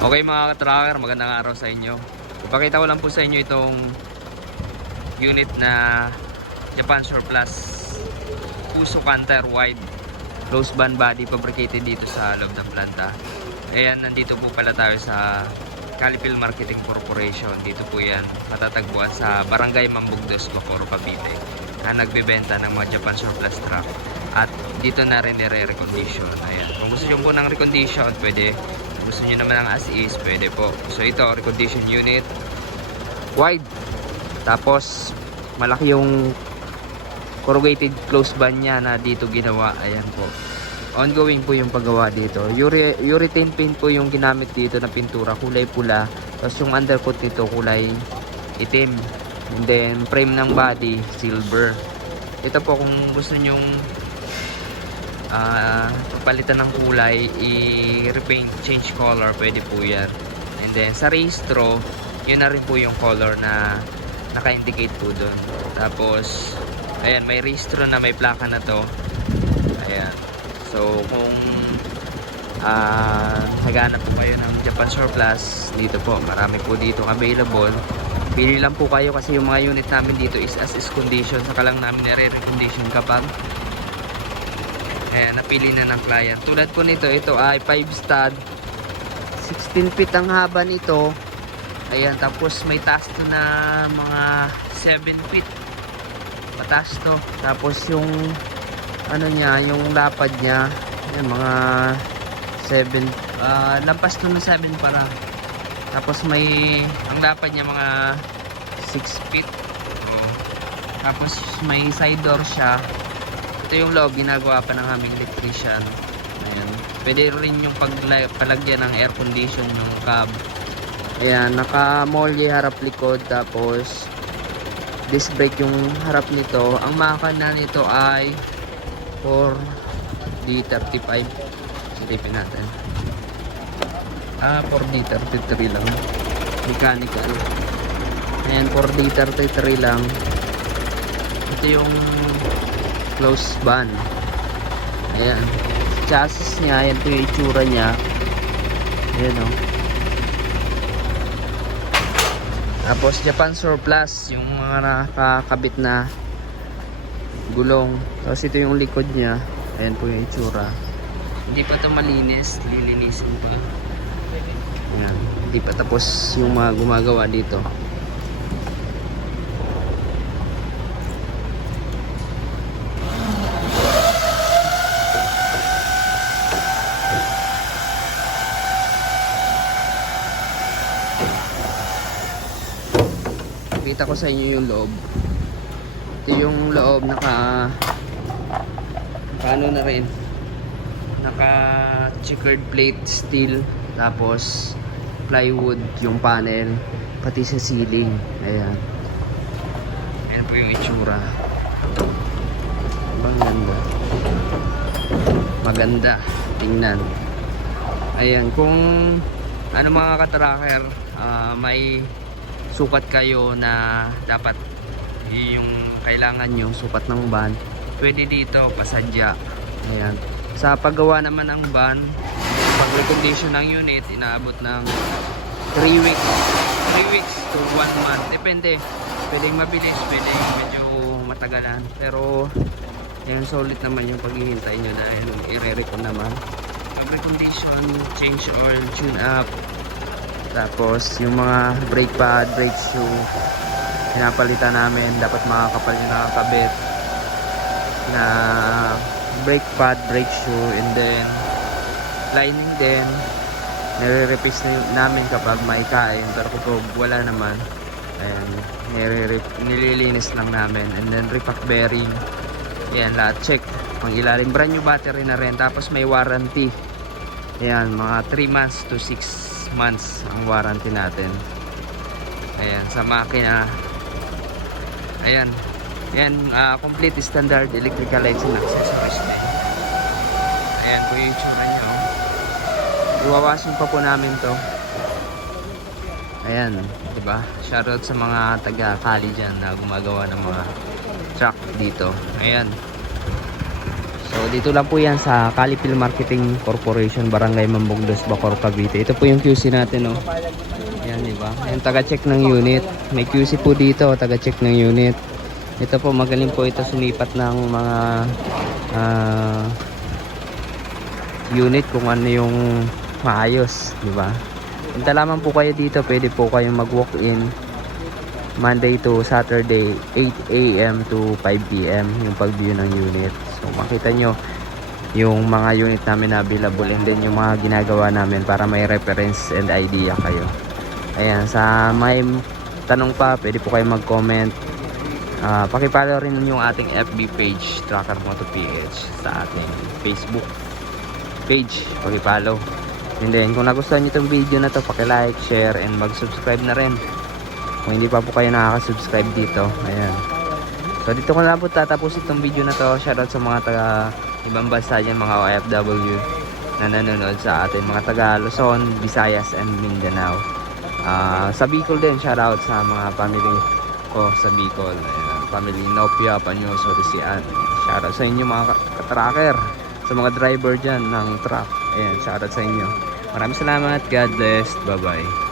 Okay mga ka-tracker, magandang araw sa inyo. Ipakita ko lang po sa inyo itong unit na Japan Surplus Fuso Canter Wide Closed band body fabricated dito sa loob ng planta. Ayan, nandito po pala tayo sa Calipil Marketing Corporation. Dito po yan matatagpuan sa Barangay Mambugdos, Bacoor, Cavite, na nagbebenta ng mga Japan Surplus truck. At dito na rin nire-recondition. Ayan, kung gusto nyo po ng recondition, pwede. Gusto nyo naman ng as is, pwede po. So ito, recondition unit wide, tapos malaki yung corrugated closed band nya na dito ginawa. Ayan po, ongoing po yung paggawa dito. Urethane paint po yung ginamit dito na pintura, kulay pula. Tapos yung undercoat nito kulay itim, and then frame ng body silver. Ito po, kung gusto nyong palitan ng kulay, i-repaint, change color, pwede po yan. And then sa rehistro, yun na rin po yung color na naka-indicate po doon. Tapos ayan, may rehistro na may plaka na to. Ayan, so kung naghanap po kayo ng Japan Surplus, dito po, marami po dito available. Pili lang po kayo kasi yung mga unit namin dito is as is condition. Saka lang namin nare-recondition kapag napili na ng client. Tulad po nito, ito ay 5 stud, 16 feet ang haba nito. Ayan, tapos may taas to na mga 7 feet pataas to. Tapos yung ano niya, yung lapad niya, ayan, mga 7, lampas to na 7 para. Tapos may, ang lapad niya mga 6 feet. So, tapos may side door siya. Ito yung loob, ginagawa pa ng aming electrician. Ayan. Pwede rin yung palagyan ng air condition yung cab. Ayan, naka-molly harap likod, tapos disc brake yung harap nito. Ang makina nito ay 4D35. Silipin natin. 4D33 lang. Mechanical. Ayan, 4D33 lang. Ito yung close band. Ayan, chassis niya, ayan po yung itsura niya. Ayan o. Tapos Japan Surplus, yung mga nakakabit na gulong. Tapos ito yung likod niya. Ayan po yung itsura. Hindi pa ito malinis, lilinisin po. Ayan, hindi pa tapos yung mga gumagawa dito. Kita ko sa inyo yung loob. Ito yung loob, ano na rin, naka checkered plate steel, tapos plywood yung panel, pati sa ceiling. Ayan, ayan po yung itsura. Maganda, maganda tingnan. Ayan, kung ano mga ka-tracker, may sukat kayo na dapat yung kailangan nyo, sukat ng van, pwede dito pasadya. Ayan, sa paggawa naman ng van, pag recondition ng unit, inaabot ng 3 weeks to 1 month, depende. Pwedeng mabilis, pwedeng medyo matagalan, pero yan, solid naman yung paghihintay nyo dahil i-re-recon naman. Pag recondition, change oil, tune up, tapos yung mga brake pad, brake shoe, pinapalitan namin. Dapat makakapal yung nakakabit na brake pad, brake shoe, and then lining din, nire-replace na namin kapag may kain. Pero kung wala naman, ayan, nililinis lang namin. And then repack bearing, ayan, lahat check. Pang ilalim, brand new battery na rin. Tapos may warranty, ayan, mga 3 months to 6 months ang warranty natin. Ayan, sa makina. Ayan, ayan, complete standard electrical lights and accessories na. Ayan po yung itsura nyo. Iwawasin pa po namin to. Ayan, diba? Shoutout sa mga taga-Cali dyan na gumagawa ng mga truck dito. Ayan, so So dito lang po yan sa Calipil Marketing Corporation, Barangay Mambugdos, Bacoor, Cavite. Ito po yung QC natin, oh. Yan, di ba? Yung taga-check ng unit. May QC po dito, taga-check ng unit. Ito po, magaling po ito sumipat ng mga unit kung ano yung maayos, di ba? Punta lamang po kayo dito, pwede po kayong mag-walk-in Monday to Saturday 8 AM to 5 PM yung pag-view ng unit. So makita nyo yung mga unit namin na available and then yung mga ginagawa namin para may reference and idea kayo. Ayan, sa may tanong pa, pwede po kayo mag-comment. Pakipollow rin yung ating FB page, Tracker Moto PH, sa ating Facebook page. Pakipollow. And then kung nagustuhan nyo itong video na to, pakilike, share, and mag-subscribe na rin kung hindi pa po kayo nakaka-subscribe dito. Ayan. So dito ko na po tatapos itong video na to. Shoutout sa mga taga ibang bansa dyan, mga OFW na nanonood sa atin, mga taga Luzon, Visayas, and Mindanao. Sa Bicol din, shoutout sa mga family ko sa Bicol. Ayan, family Nopia, Panyoso, Risian. Shoutout sa inyo mga katracker, sa mga driver dyan ng truck. Ayan, shoutout sa inyo. Maraming salamat. God bless. Bye bye.